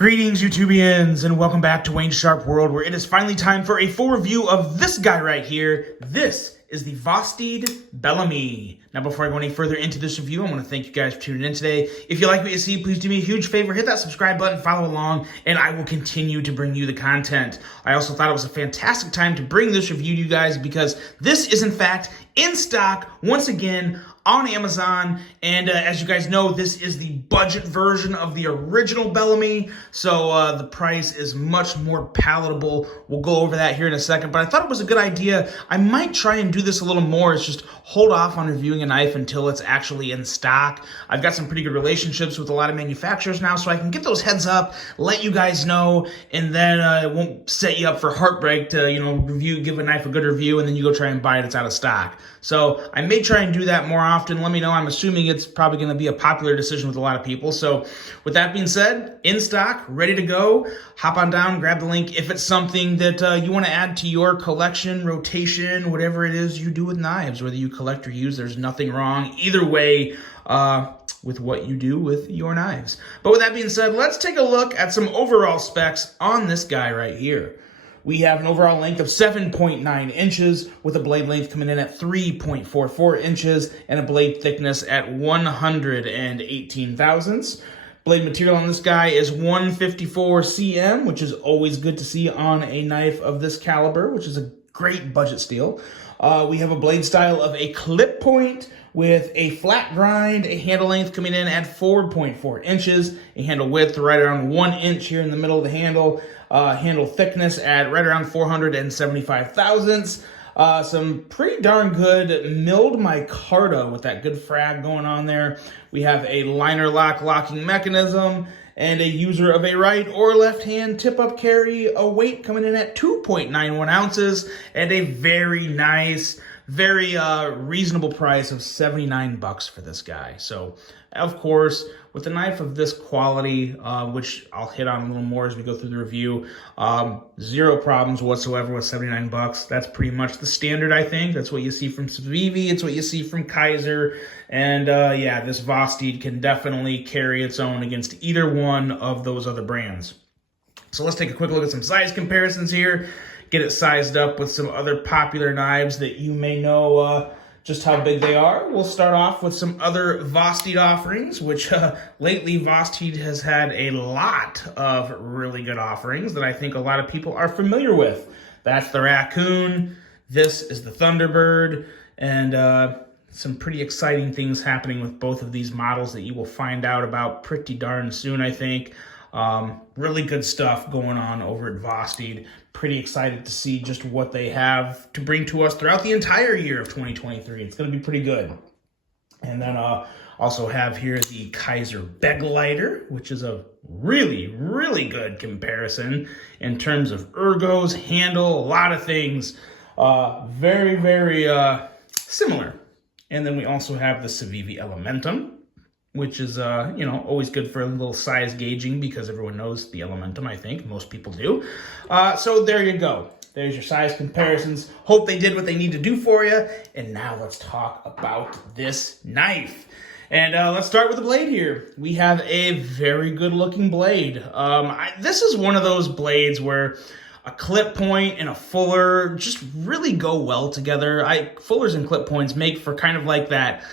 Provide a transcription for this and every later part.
Greetings, YouTubians, and welcome back to Wayne's Sharp World, where it is finally time for a full review of this guy right here. This is the Vosteed Bellamy. Now, before I go any further into this review, I want to thank you guys for tuning in today. If you like what you see, please do me a huge favor, hit that subscribe button, follow along, and I will continue to bring you the content. I also thought it was a fantastic time to bring this review to you guys because this is, in fact, in stock once again on Amazon, and as you guys know, this is the budget version of the original Bellamy, so the price is much more palatable. We'll go over that here in a second, but I thought it was a good idea. I might try and do this a little more. It's just hold off on reviewing a knife until it's actually in stock. I've got some pretty good relationships with a lot of manufacturers now, so I can get those heads up, let you guys know, and then it won't set you up for heartbreak to, give a knife a good review, and then you go try and buy it, it's out of stock. So I may try and do that more often. Let me know. I'm assuming it's probably going to be a popular decision with a lot of people. So with that being said, in stock, ready to go. Hop on down, grab the link. If it's something that you want to add to your collection, rotation, whatever it is you do with knives, whether you collect or use, there's nothing wrong either way with what you do with your knives. But with that being said, let's take a look at some overall specs on this guy right here. We have an overall length of 7.9 inches with a blade length coming in at 3.44 inches and a blade thickness at 118 thousandths. Blade material on this guy is 154 cm, which is always good to see on a knife of this caliber, which is a great budget steal. We have a blade style of a clip point with a flat grind, a handle length coming in at 4.4 inches, a handle width right around 1 inch here in the middle of the handle, handle thickness at right around 475 thousandths. Some pretty darn good milled micarta with that good frag going on there. We have a liner lock locking mechanism and a user of a right or left hand tip-up carry, a weight coming in at 2.91 ounces, and a very nice, very reasonable price of 79 bucks for this guy. So, of course, with a knife of this quality, which I'll hit on a little more as we go through the review, zero problems whatsoever with 79 bucks. That's pretty much the standard, I think. That's what you see from Civivi. It's what you see from Kaiser. And yeah, this Vosteed can definitely carry its own against either one of those other brands. So let's take a quick look at some size comparisons here. Get it sized up with some other popular knives that you may know just how big they are. We'll start off with some other Vosteed offerings, which lately Vosteed has had a lot of really good offerings that I think a lot of people are familiar with. That's the Raccoon, this is the Thunderbird, and some pretty exciting things happening with both of these models that you will find out about pretty darn soon, I think. Really good stuff going on over at Vosteed. Pretty excited to see just what they have to bring to us throughout the entire year of 2023. It's going to be pretty good. And then also have here the Kaiser Begleiter, which is a really, really good comparison in terms of ergos, handle, a lot of things. Very, very similar. And then we also have the Civivi Elementum, which is, always good for a little size gauging because everyone knows the Elementum, I think. Most people do. So there you go. There's your size comparisons. Hope they did what they need to do for you. And now let's talk about this knife. And let's start with the blade here. We have a very good looking blade. This is one of those blades where a clip point and a fuller just really go well together. Fullers and clip points make for kind of like that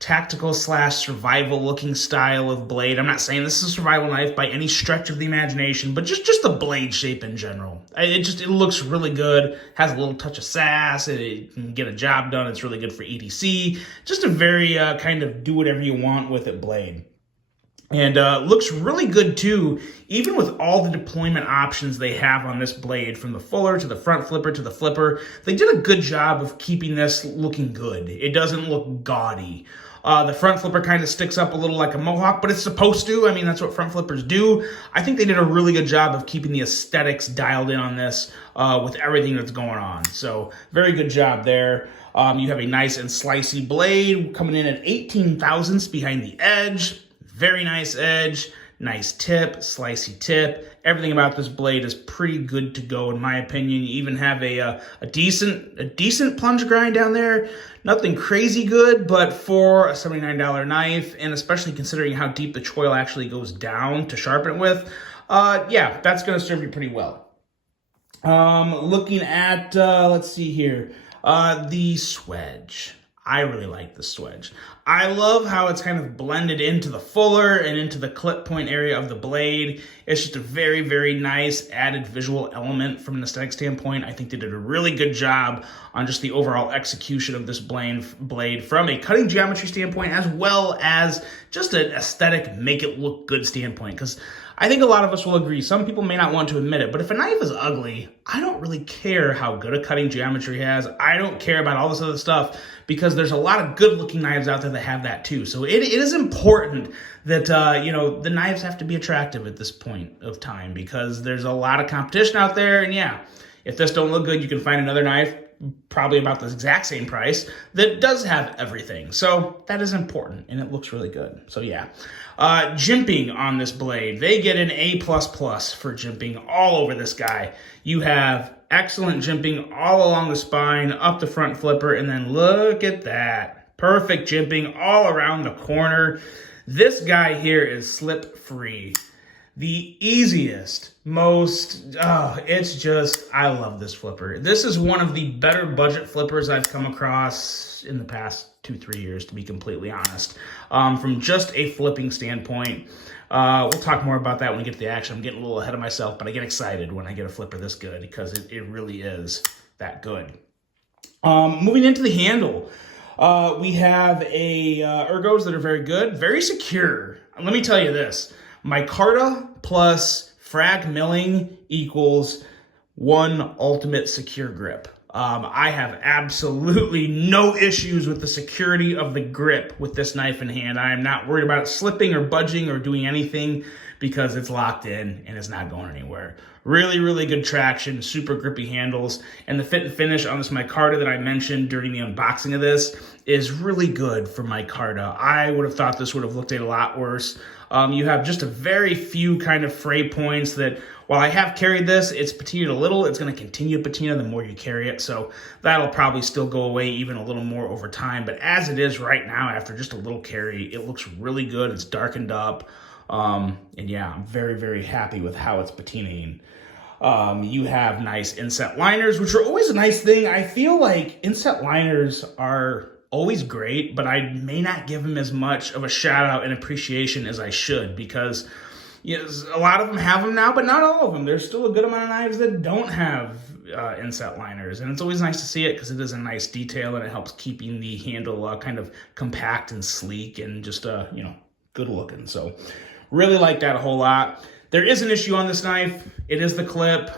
tactical / survival looking style of blade. I'm not saying this is a survival knife by any stretch of the imagination, but just the blade shape in general. It looks really good, has a little touch of sass, it can get a job done, it's really good for EDC. Just a very kind of do whatever you want with it blade. And looks really good too, even with all the deployment options they have on this blade, from the fuller to the front flipper to the flipper. They did a good job of keeping this looking good. It doesn't look gaudy. The front flipper kind of sticks up a little like a mohawk, but it's supposed to. I mean, that's what front flippers do. I think they did a really good job of keeping the aesthetics dialed in on this with everything that's going on. So very good job there. You have a nice and slicey blade coming in at 18 thousandths behind the edge. Very nice edge, nice tip, slicey tip. Everything about this blade is pretty good to go, in my opinion. You even have a decent plunge grind down there. Nothing crazy good, but for a $79 knife, and especially considering how deep the choil actually goes down to sharpen it with, yeah, that's going to serve you pretty well. Looking at, let's see here, the swedge. I really like the swedge. I love how it's kind of blended into the fuller and into the clip point area of the blade. It's just a very, very nice added visual element from an aesthetic standpoint. I think they did a really good job on just the overall execution of this blade from a cutting geometry standpoint, as well as just an aesthetic, make it look good standpoint. Because I think a lot of us will agree, some people may not want to admit it, but if a knife is ugly, I don't really care how good a cutting geometry has. I don't care about all this other stuff, because there's a lot of good looking knives out there that have that too. So it is important that, the knives have to be attractive at this point of time, because there's a lot of competition out there. And yeah, if this don't look good, you can find another knife probably about the exact same price that does have everything. So that is important, and it looks really good. So yeah, jimping on this blade, they get an A++ for jimping all over this guy. You have excellent jimping all along the spine, up the front flipper, and then look at that. Perfect jimping all around the corner. This guy here is slip free. The easiest, most, it's just, I love this flipper. This is one of the better budget flippers I've come across in the past 2-3 years, to be completely honest. From just a flipping standpoint. We'll talk more about that when we get to the action. I'm getting a little ahead of myself, but I get excited when I get a flipper this good, because it really is that good. Moving into the handle, we have ergos that are very good, very secure. Let me tell you this. Micarta plus frag milling equals one ultimate secure grip. I have absolutely no issues with the security of the grip with this knife in hand. I am not worried about it slipping or budging or doing anything, because it's locked in and it's not going anywhere. Really, really good traction, super grippy handles, and the fit and finish on this micarta that I mentioned during the unboxing of this is really good for micarta. I would have thought this would have looked a lot worse. You have just a very few kind of fray points that, while I have carried this, it's patinaed a little. It's going to continue to patina the more you carry it, so that'll probably still go away even a little more over time. But as it is right now, after just a little carry, it looks really good. It's darkened up, and yeah, I'm very, very happy with how it's patinaing. You have nice inset liners, which are always a nice thing. I feel like inset liners are always great, but I may not give them as much of a shout out and appreciation as I should, because yes, a lot of them have them now, but not all of them. There's still a good amount of knives that don't have inset liners, and it's always nice to see it, because it is a nice detail and it helps keeping the handle kind of compact and sleek and just good looking. So really like that a whole lot. There is an issue on this knife. It is the clip,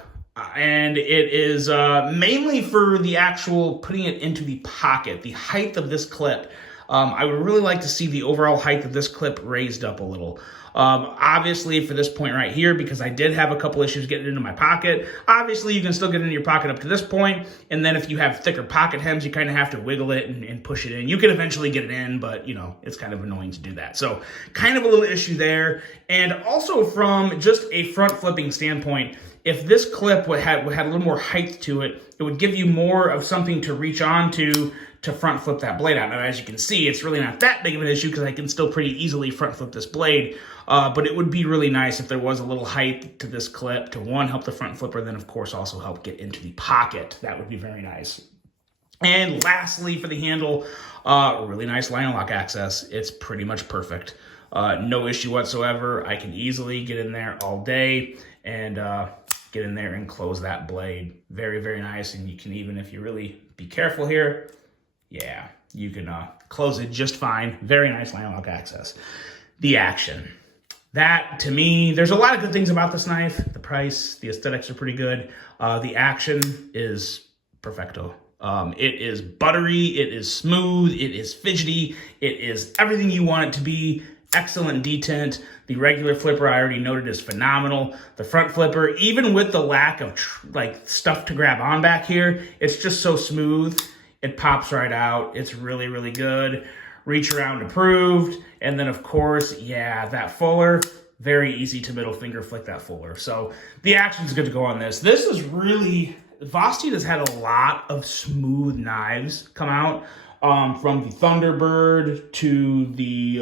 and it is mainly for the actual putting it into the pocket, the height of this clip. I would really like to see the overall height of this clip raised up a little. Obviously, for this point right here, because I did have a couple issues getting it into my pocket, obviously you can still get it into your pocket up to this point, and then if you have thicker pocket hems, you kind of have to wiggle it and push it in. You can eventually get it in, but, it's kind of annoying to do that. So kind of a little issue there. And also from just a front flipping standpoint, if this clip had a little more height to it, it would give you more of something to reach onto to front flip that blade out. Now, as you can see, it's really not that big of an issue, because I can still pretty easily front flip this blade, but it would be really nice if there was a little height to this clip to, one, help the front flipper, then of course also help get into the pocket. That would be very nice. And lastly, for the handle, really nice line lock access. It's pretty much perfect. No issue whatsoever. I can easily get in there all day and get in there and close that blade. Very, very nice. And you can even, if you really be careful here, yeah, you can close it just fine. Very nice line lock access. The action. That, to me, there's a lot of good things about this knife. The price, the aesthetics are pretty good. The action is perfecto. It is buttery, it is smooth, it is fidgety, it is everything you want it to be. Excellent detent. The regular flipper, I already noted, is phenomenal. The front flipper, even with the lack of stuff to grab on back here, it's just so smooth. It pops right out. It's really, really good. Reach around approved. And then, of course, yeah, that fuller, very easy to middle finger flick that fuller. So the action's good to go on this. This is really, Vosteed has had a lot of smooth knives come out, from the Thunderbird to the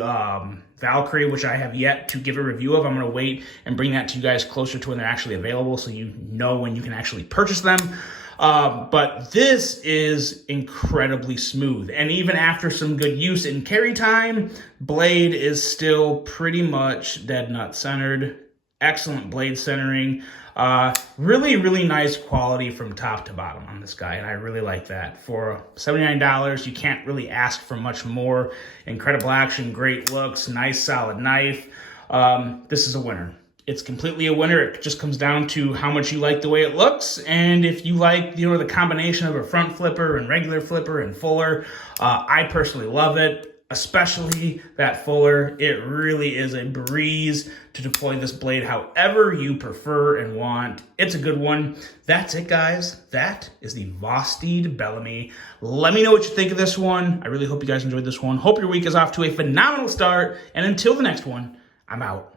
Valkyrie, which I have yet to give a review of. I'm going to wait and bring that to you guys closer to when they're actually available so you know when you can actually purchase them. But this is incredibly smooth. And even after some good use in carry time, blade is still pretty much dead nut centered. Excellent blade centering. Really, really nice quality from top to bottom on this guy, and I really like that. For $79, you can't really ask for much more. Incredible action, great looks, nice solid knife. This is a winner. It's completely a winner. It just comes down to how much you like the way it looks, and if you like, the combination of a front flipper and regular flipper and fuller. I personally love it. Especially that fuller. It really is a breeze to deploy this blade however you prefer and want. It's a good one. That's it, guys. That is the Vosteed Bellamy. Let me know what you think of this one. I really hope you guys enjoyed this one. Hope your week is off to a phenomenal start. And until the next one, I'm out.